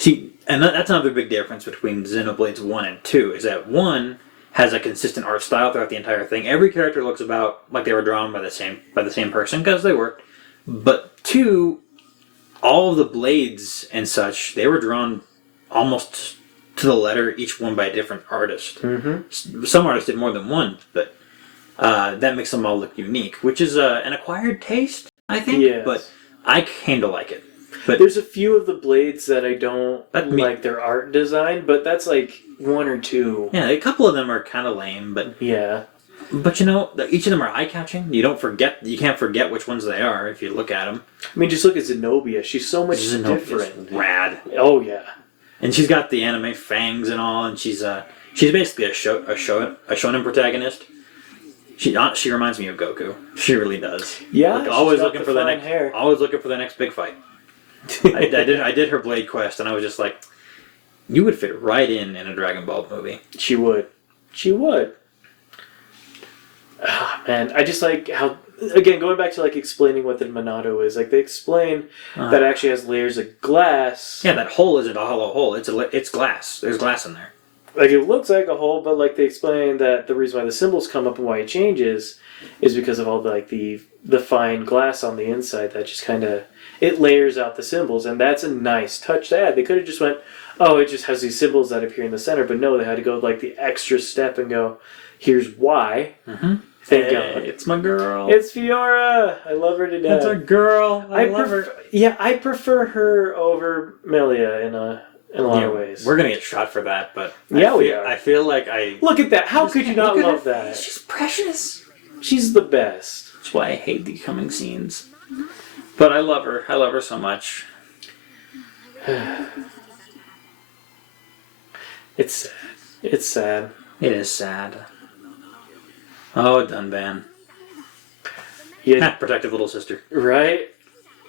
See, and that's another big difference between Xenoblades 1 and 2, is that 1 has a consistent art style throughout the entire thing. Every character looks about like they were drawn by the same person, because they were. But 2, all of the blades and such, they were drawn almost to the letter, each one by a different artist. Mm-hmm. Some artists did more than one, but that makes them all look unique, which is an acquired taste, I think. Yes. But I kind of like it. But there's a few of the blades that I don't like their art design, but that's like 1 or 2. Yeah, a couple of them are kind of lame, but yeah. But each of them are eye-catching. You can't forget which ones they are if you look at them. I mean, just look at Zenobia. She's so much different. Rad. Oh yeah. And she's got the anime fangs and all, and she's basically a shonen protagonist. She reminds me of Goku. She really does. Yeah. Always looking for the next big fight. I did her Blade Quest, and I was just like, you would fit right in a Dragon Ball movie. She would. Oh, man, I just like how, again, going back to like explaining what the Monado is, like they explain that it actually has layers of glass. Yeah, that hole isn't a hollow hole. It's glass. There's glass in there. Like it looks like a hole, but like they explain that the reason why the symbols come up and why it changes is because of all the fine glass on the inside that just kind of, it layers out the symbols, and that's a nice touch to add. They could have just went, oh, it just has these symbols that appear in the center, but no, they had to go like the extra step and go, here's why. Mm-hmm. Thank God. It's my girl. It's Fiora. I love her to death. It's our girl. I love her. Yeah, I prefer her over Melia in a lot of ways. We're gonna get shot for that, but we are. I feel like I look at that. How could you not love that? She's precious. She's the best. That's why I hate the coming scenes. But I love her. I love her so much. It's sad. It's sad. It is sad. Oh, Dunban. Yeah, protective little sister. Right?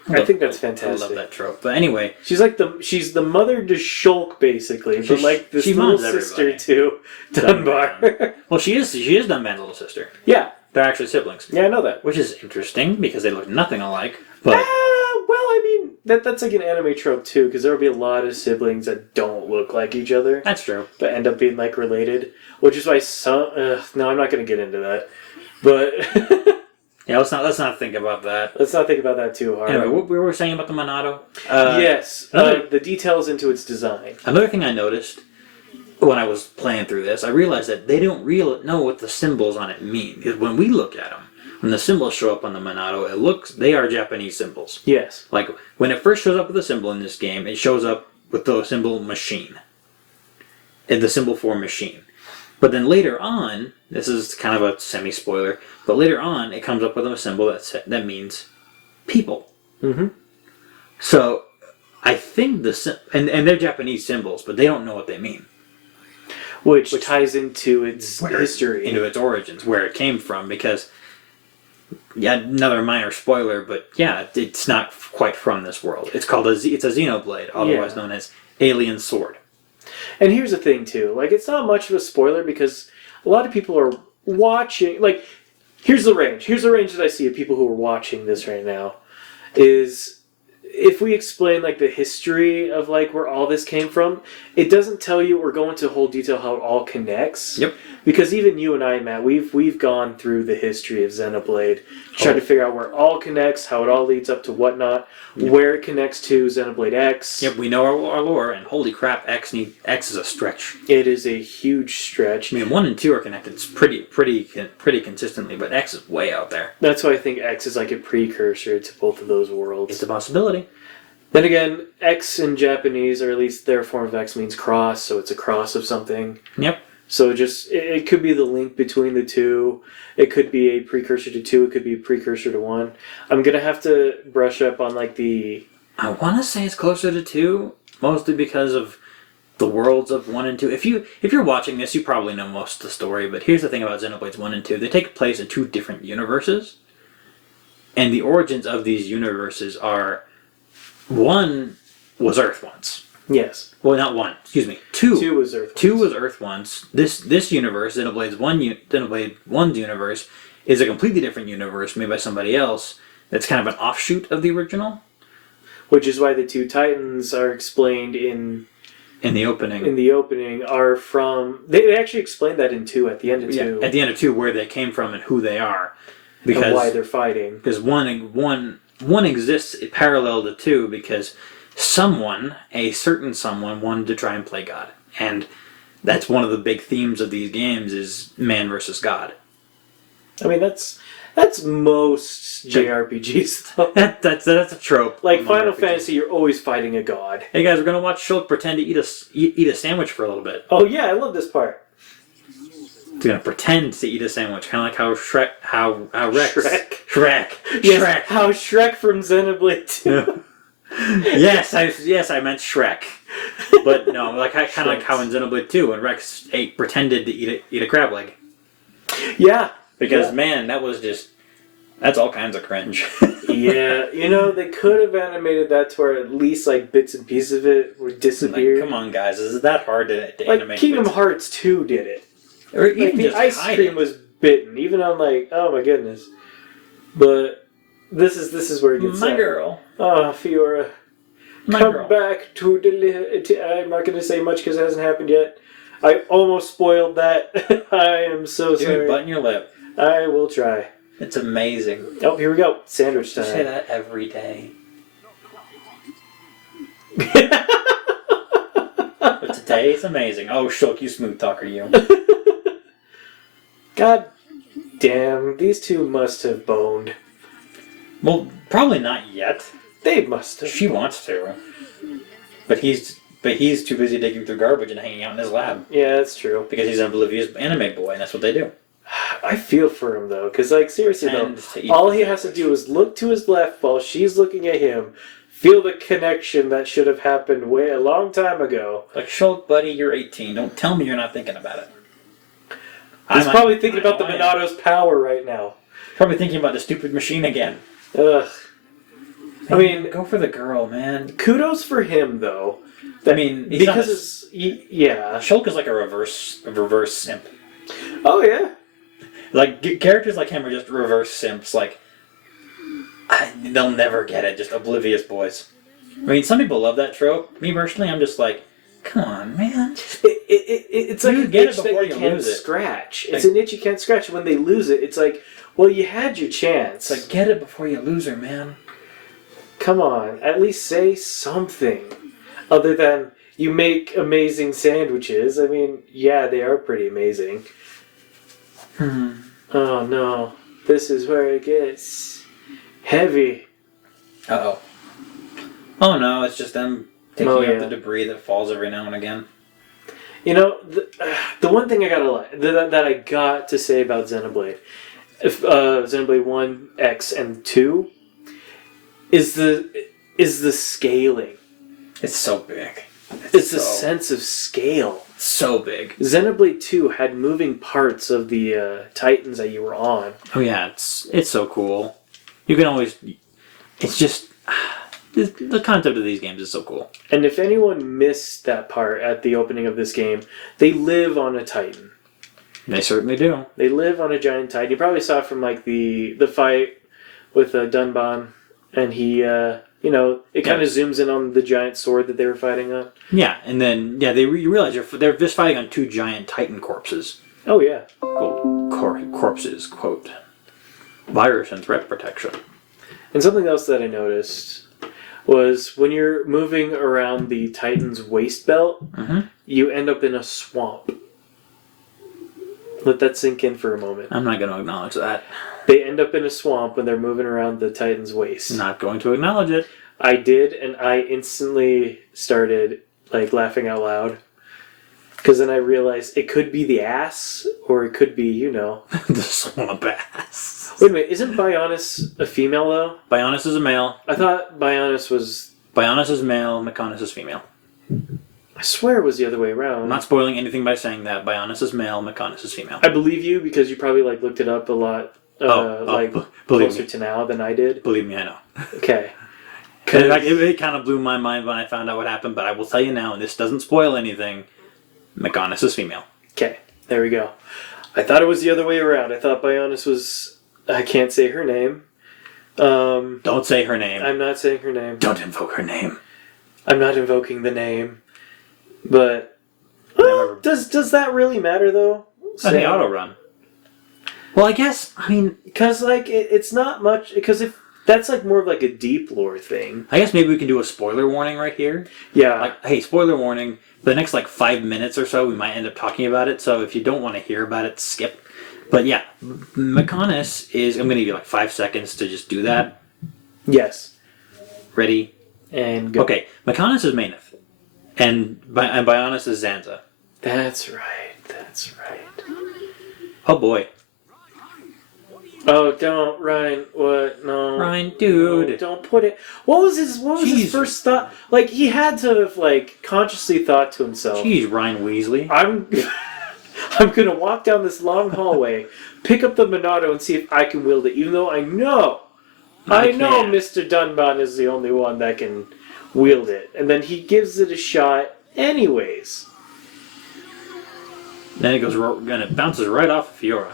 I think that's fantastic. I love that trope. But anyway, she's the mother to Shulk basically, but like this little sister to Dunbar. Well, she is Dunban's little sister. Yeah, they're actually siblings. Yeah, I know that. Which is interesting because they look nothing alike. But well, I mean that's like an anime trope too, because there will be a lot of siblings that don't look like each other. That's true. But end up being like related, which is why some. No, I'm not going to get into that. But yeah, let's not think about that. Let's not think about that too hard. Anyway, what we were saying about the Monado? Yes, the details into its design. Another thing I noticed when I was playing through this, I realized that they don't really know what the symbols on it mean. Because when we look at them, when the symbols show up on the Monado, they are Japanese symbols. Yes. Like, when it first shows up with a symbol in this game, it shows up with the symbol machine. And the symbol for machine. But then later on, this is kind of a semi-spoiler, but later on, it comes up with a symbol that means people. Mm-hmm. So, I think and they're Japanese symbols, but they don't know what they mean. Which ties into its history. Into its origins, where it came from, because, yeah, another minor spoiler, but yeah, it's not quite from this world. It's called it's a Xenoblade, otherwise known as Alien Sword. And here's the thing, too. Like, it's not much of a spoiler, because a lot of people are watching, like, here's the range. Here's the range that I see of people who are watching this right now, is if we explain like the history of like where all this came from, it doesn't tell you or go into whole detail how it all connects. Yep. Because even you and I, Matt, we've gone through the history of Xenoblade, trying to figure out where it all connects, how it all leads up to whatnot, where it connects to Xenoblade X. Yep, we know our lore, and holy crap, X is a stretch. It is a huge stretch. I mean, 1 and 2 are connected pretty consistently, but X is way out there. That's why I think X is like a precursor to both of those worlds. It's a possibility. Then again, X in Japanese, or at least their form of X, means cross, so it's a cross of something. Yep. So it could be the link between the two. It could be a precursor to 2. It could be a precursor to 1. I'm going to have to brush up on like the... I want to say it's closer to 2, mostly because of the worlds of 1 and 2. If you're watching this, you probably know most of the story, but here's the thing about Xenoblades 1 and 2. They take place in 2 different universes, and the origins of these universes are... 1 was Earth once. Yes. Well, not 1. Excuse me. 2. 2 was Earth. 2 was Earth once. This universe, Xenoblade 1's universe, is a completely different universe made by somebody else. That's kind of an offshoot of the original. which is why the two Titans are explained in the opening. In the opening, are from. They actually explained that in 2 at the end of 2. Yeah, at the end of 2, where they came from and who they are, because and why they're fighting. Because one exists parallel to 2 because a certain someone, wanted to try and play God, and that's one of the big themes of these games is man versus God. I mean, that's most JRPGs, though. That's a trope. Like Final Fantasy, you're always fighting a god. Hey guys, we're gonna watch Shulk pretend to eat a sandwich for a little bit. Oh yeah, I love this part. He's gonna pretend to eat a sandwich, kind of like how Rex. Shrek. Yes, Shrek. How Shrek from Xenoblade 2. yes, I meant Shrek. But no, like kind of like how in Xenoblade 2, when Rex pretended to eat a crab leg. Yeah. Because man, that's all kinds of cringe. Yeah, they could have animated that to where at least like bits and pieces of it would disappear. Like, come on, guys, is it that hard to animate? Like Kingdom Hearts 2 did it. Or even the ice cream was bitten, even on like, oh my goodness. But this is where it gets my girl. Oh, Fiora, come back to deliver. I'm not going to say much because it hasn't happened yet. I almost spoiled that. I am so sorry. Dude, button your lip. I will try. It's amazing. Oh, here we go. Sandwich time. You say that every day. But today is amazing. Oh, Shulk, you smooth talker, you. God damn, these two must have boned. Well, probably not yet. They must have. She wants to. But he's too busy digging through garbage and hanging out in his lab. Yeah, that's true. Because he's an oblivious anime boy, and that's what they do. I feel for him, though, because, like, seriously, though, all he has to do is look to his left while she's looking at him, feel the connection that should have happened a long time ago. Like, Shulk, buddy, you're 18. Don't tell me you're not thinking about it. He's probably thinking about the Monato's power right now. Probably thinking about the stupid machine again. Ugh. I mean, go for the girl, man. Kudos for him, though. Because yeah. Shulk is like a reverse simp. Oh yeah. Like characters like him are just reverse simps. Like they'll never get it. Just oblivious boys. I mean, some people love that trope. Me personally, I'm just like, come on, man. It's like an itch that you can't scratch. It's an itch you can't scratch. When they lose it, it's like, well, you had your chance. Like, get it before you lose her, man. Come on, at least say something. Other than, you make amazing sandwiches. I mean, yeah, they are pretty amazing. Oh no, this is where it gets heavy. Uh-oh. Oh no, it's just them taking out the debris that falls every now and again. The one thing that I got to say about Xenoblade, Xenoblade 1, X, and 2, is the scaling. It's so big. It's the sense of scale. So big. Xenoblade 2 had moving parts of the Titans that you were on. Oh yeah, it's so cool. You can always... It's just... The concept of these games is so cool. And if anyone missed that part at the opening of this game, they live on a Titan. They certainly do. They live on a giant Titan. You probably saw it from like the fight with Dunban, and he... it kind of zooms in on the giant sword that they were fighting on. Yeah, and then you realize they're just fighting on two giant Titan corpses. Oh yeah, corpses, quote, virus and threat protection. And something else that I noticed was when you're moving around the Titan's waist belt, you end up in a swamp. Let that sink in for a moment. I'm not going to acknowledge that. They end up in a swamp when they're moving around the Titan's waist. Not going to acknowledge it. I did, and I instantly started like laughing out loud. Because then I realized it could be the ass, or it could be, the swamp ass. Wait a minute, isn't Bionis a female though? Bionis is a male. I thought Bionis was... Bionis is male, Mechonis is female. I swear it was the other way around. I'm not spoiling anything by saying that. Bionis is male, Mechonis is female. I believe you because you probably looked it up a lot closer to now than I did. Believe me, I know. Okay. It kind of blew my mind when I found out what happened, but I will tell you now, and this doesn't spoil anything, Mechonis is female. Okay, there we go. I thought it was the other way around. I thought Bionis was... I can't say her name. Don't say her name. I'm not saying her name. Don't invoke her name. I'm not invoking the name. But does that really matter though? I think auto run. Well, I guess because like it's not much. Because if that's like more of like a deep lore thing. I guess maybe we can do a spoiler warning right here. Yeah. Like, hey, spoiler warning. For the next like 5 minutes or so, we might end up talking about it. So if you don't want to hear about it, skip. But yeah, Mechonis is. I'm going to give you like 5 seconds to just do that. Yes. Ready? And go. Okay, Mechonis is Maineth. And Bionis is Zanza. That's right. That's right. Oh boy. Oh, don't, Ryan. What? No. Ryan, dude. No, don't put it. What was his first thought? Like, he had to have, like, consciously thought to himself. Jeez, Ryan Weasley. I'm gonna walk down this long hallway, pick up the Monado, and see if I can wield it, even though I know Mr. Dunban is the only one that can wield it. And then he gives it a shot anyways. Then it bounces right off of Fiora.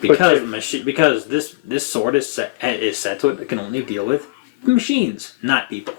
Because this sword is set so it can only deal with machines, not people.